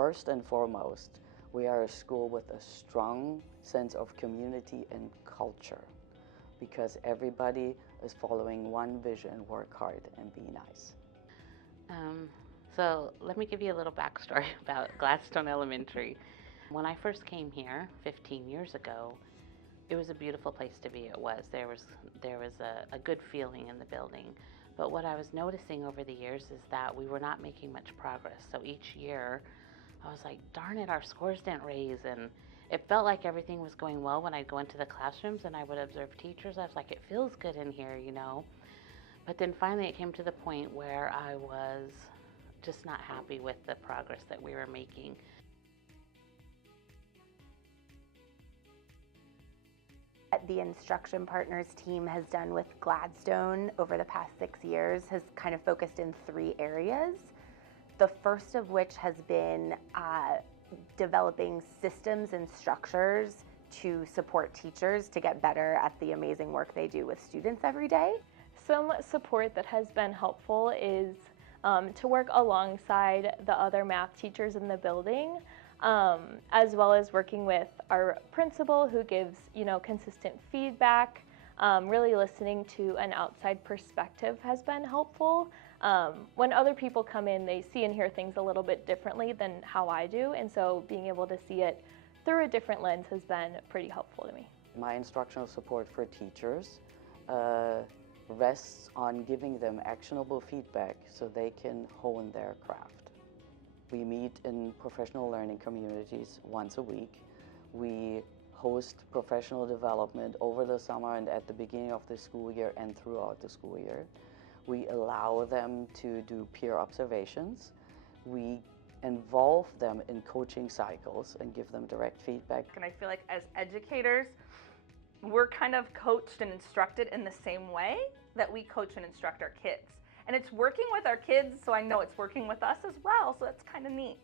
First and foremost, we are a school with a strong sense of community and culture because everybody is following one vision: work hard and be nice. So let me give you a little backstory about Gladstone Elementary. When I first came here 15 years ago, it was a beautiful place to be. There was a good feeling in the building. But what I was noticing over the years is that we were not making much progress. So each year I was like, darn it, our scores didn't raise. And it felt like everything was going well when I'd go into the classrooms and I would observe teachers. I was like, it feels good in here, you know. But then finally it came to the point where I was just not happy with the progress that we were making. The Instruction Partners team has done with Gladstone over the past 6 years has kind of focused in 3 areas. The first of which has been developing systems and structures to support teachers to get better at the amazing work they do with students every day. Some support that has been helpful is to work alongside the other math teachers in the building, as well as working with our principal who gives, consistent feedback. Really listening to an outside perspective has been helpful. When other people come in, they see and hear things a little bit differently than how I do, and so being able to see it through a different lens has been pretty helpful to me. My instructional support for teachers rests on giving them actionable feedback so they can hone their craft. We meet in professional learning communities once a week. We host professional development over the summer and at the beginning of the school year and throughout the school year. We allow them to do peer observations. We involve them in coaching cycles and give them direct feedback. And I feel like as educators, we're kind of coached and instructed in the same way that we coach and instruct our kids. And it's working with our kids, so I know it's working with us as well, so that's kind of neat.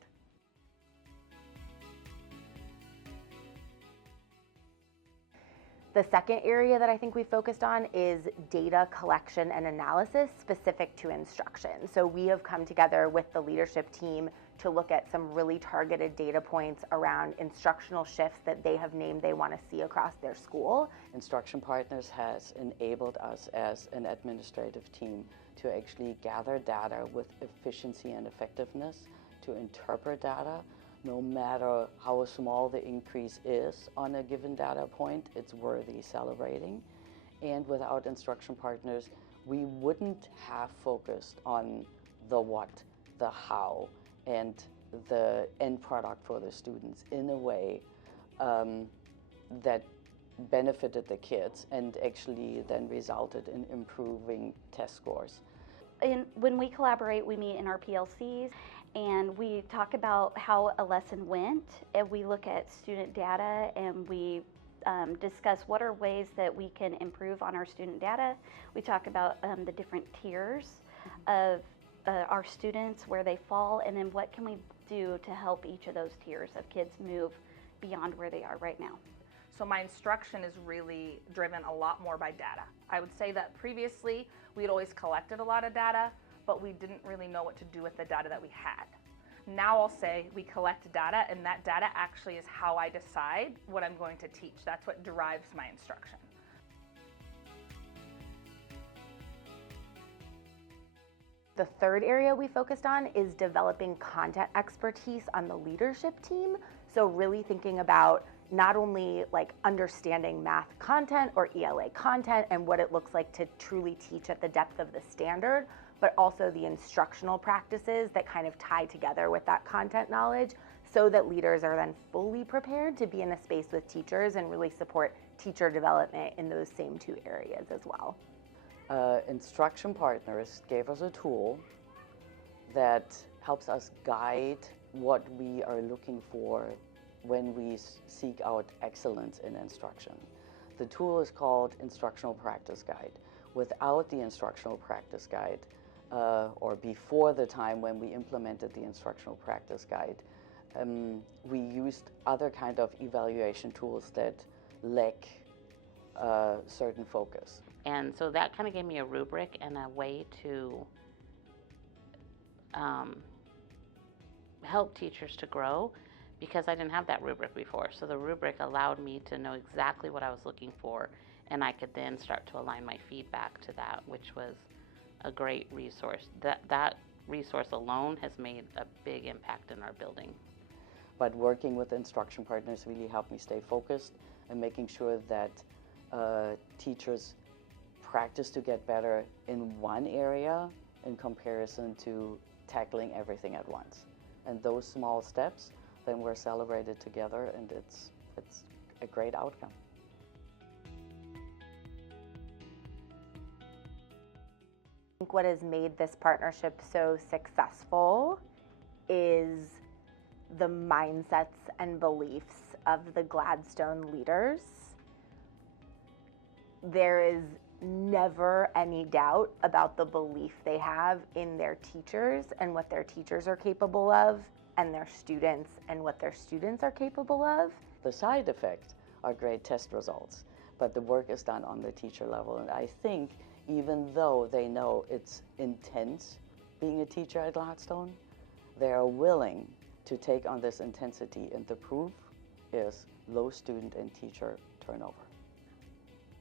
The second area that I think we focused on is data collection and analysis specific to instruction. So we have come together with the leadership team to look at some really targeted data points around instructional shifts that they have named they want to see across their school. Instruction Partners has enabled us as an administrative team to actually gather data with efficiency and effectiveness, to interpret data. No matter how small the increase is on a given data point, it's worthy celebrating. And without Instruction Partners, we wouldn't have focused on the what, the how, and the end product for the students in a way that benefited the kids and actually then resulted in improving test scores. When we collaborate, we meet in our PLCs and we talk about how a lesson went, and we look at student data and we discuss what are ways that we can improve on our student data. We talk about the different tiers of our students, where they fall, and then what can we do to help each of those tiers of kids move beyond where they are right now. So my instruction is really driven a lot more by data. I would say that previously we had always collected a lot of data, but we didn't really know what to do with the data that we had. Now I'll say we collect data, and that data actually is how I decide what I'm going to teach. That's what drives my instruction. The third area we focused on is developing content expertise on the leadership team. So really thinking about not only like understanding math content or ELA content and what it looks like to truly teach at the depth of the standard, but also the instructional practices that kind of tie together with that content knowledge so that leaders are then fully prepared to be in a space with teachers and really support teacher development in those same 2 areas as well. Instruction Partners gave us a tool that helps us guide what we are looking for when we seek out excellence in instruction. The tool is called Instructional Practice Guide. Without the Instructional Practice Guide, or before the time when we implemented the Instructional Practice Guide, we used other kind of evaluation tools that lack certain focus. And so that kind of gave me a rubric and a way to helped teachers to grow because I didn't have that rubric before. So the rubric allowed me to know exactly what I was looking for, and I could then start to align my feedback to that, which was a great resource. That resource alone has made a big impact in our building. But working with instruction partners really helped me stay focused and making sure that teachers practice to get better in one area in comparison to tackling everything at once. And those small steps then were celebrated together, and it's a great outcome. I think what has made this partnership so successful is the mindsets and beliefs of the Gladstone leaders. There is never any doubt about the belief they have in their teachers and what their teachers are capable of, and their students and what their students are capable of. The side effect are great test results, but the work is done on the teacher level. And I think even though they know it's intense being a teacher at Gladstone, they are willing to take on this intensity, and the proof is low student and teacher turnover.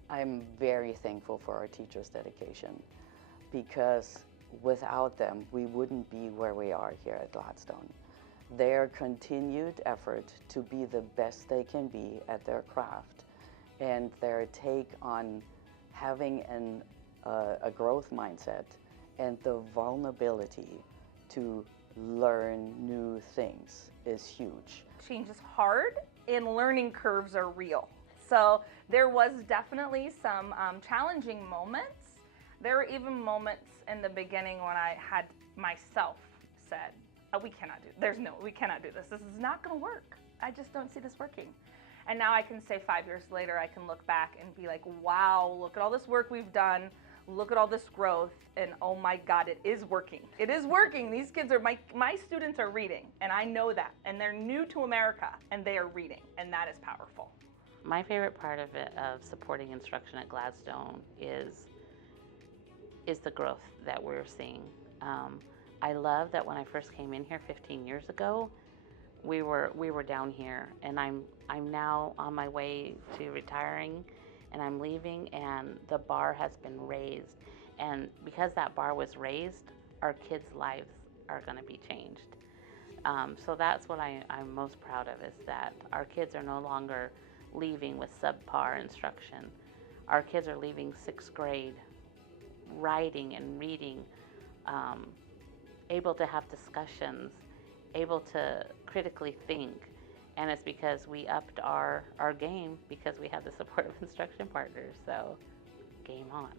I'm very thankful for our teachers' dedication, because without them, we wouldn't be where we are here at Gladstone. Their continued effort to be the best they can be at their craft, and their take on having a growth mindset and the vulnerability to learn new things is huge. Change is hard and learning curves are real. So there was definitely some challenging moments. There were even moments in the beginning when I had myself said, oh, we cannot do this. This is not gonna work. I just don't see this working. And now I can say 5 years later, I can look back and be like, wow, look at all this work we've done. Look at all this growth, and oh my God, it is working. It is working. These kids are, my students are reading, and I know that. And they're new to America, and they are reading, and that is powerful. My favorite part of it, of supporting instruction at Gladstone, is the growth that we're seeing. I love that when I first came in here 15 years ago, we were down here, and I'm now on my way to retiring, and I'm leaving, and the bar has been raised. And because that bar was raised, our kids' lives are going to be changed. So that's what I'm most proud of, is that our kids are no longer leaving with subpar instruction. Our kids are leaving 6th grade writing and reading, able to have discussions, able to critically think. And it's because we upped our game because we have the support of instruction partners. So game on.